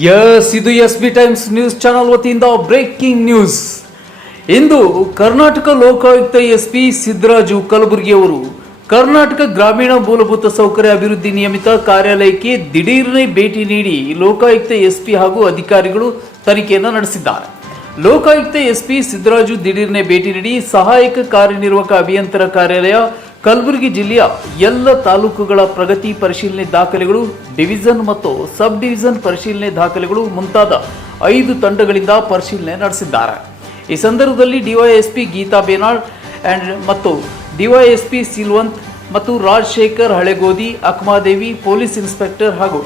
ಇದು SB times news channel ವತಿಯಿಂದ breaking news. ಇಂದು Karnataka Lokayukta SP Siddaraju Kalaburagi ಅವರು ಕರ್ನಾಟಕ ಗ್ರಾಮೀಣ ಮೂಲಭೂತ ಸೌಕರ್ಯ ಅಭಿವೃದ್ಧಿ ನಿಯಮಿತ ಕಾರ್ಯಾಲಯಕ್ಕೆ ದಿಢೀರನೆ ಭೇಟಿ ನೀಡಿ ಲೋಕಾಯುಕ್ತ SP ಹಾಗೂ ಅಧಿಕಾರಿಗಳು ತನಿಖೆಯನ್ನು ನಡೆಸಿದ್ದಾರೆ. ಲೋಕಾಯುಕ್ತ SP ಸಿದ್ದರಾಜು ದಿಢೀರನೆ ಭೇಟಿ ನೀಡಿ ಸಹಾಯಕ ಕಾರ್ಯನಿರ್ವಾಹಕ ಅಭಿಯಂತರ ಕಾರ್ಯಾಲಯ ಕಲಬುರಗಿ ಜಿಲ್ಲೆಯ ಎಲ್ಲ ತಾಲೂಕುಗಳ ಪ್ರಗತಿ ಪರಿಶೀಲನೆ ದಾಖಲೆಗಳು, ಡಿವಿಷನ್ ಮತ್ತು ಸಬ್ ಡಿವಿಷನ್ ಪರಿಶೀಲನೆ ದಾಖಲೆಗಳು ಮುಂತಾದ 5 ತಂಡಗಳಿಂದ ಪರಿಶೀಲನೆ ನಡೆಸಿದ್ದಾರೆ. ಈ ಸಂದರ್ಭದಲ್ಲಿ DYSP ಗೀತಾ ಬೇನಾಳ್ ಮತ್ತು DYSP ಸಿಲ್ವಂತ್ ಮತ್ತು ರಾಜಶೇಖರ್ ಹಳೆಗೋದಿ, ಅಕ್ಮಾದೇವಿ, ಪೊಲೀಸ್ ಇನ್ಸ್ಪೆಕ್ಟರ್ ಹಾಗೂ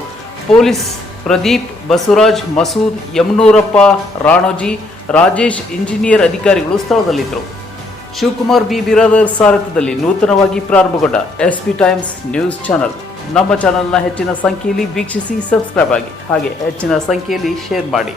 ಪೊಲೀಸ್ ಪ್ರದೀಪ್, ಬಸವರಾಜ್, ಮಸೂದ್, ಯಮನೂರಪ್ಪ, ರಾಣೋಜಿ, ರಾಜೇಶ್ ಇಂಜಿನಿಯರ್ ಅಧಿಕಾರಿಗಳು ಸ್ಥಳದಲ್ಲಿದ್ದರು. ಶಿವಕುಮಾರ್ ಬಿ ಬಿರಾದರ್ ಸಾರಥ್ಯದಲ್ಲಿ ನೂತನವಾಗಿ ಪ್ರಾರಂಭಗೊಂಡ SB ಟೈಮ್ಸ್ ನ್ಯೂಸ್ ಚಾನಲ್. ನಮ್ಮ ಚಾನಲ್ನ ಹೆಚ್ಚಿನ ಸಂಖ್ಯೆಯಲ್ಲಿ ವೀಕ್ಷಿಸಿ, ಸಬ್ಸ್ಕ್ರೈಬ್ ಆಗಿ, ಹಾಗೆ ಹೆಚ್ಚಿನ ಸಂಖ್ಯೆಯಲ್ಲಿ ಶೇರ್ ಮಾಡಿ.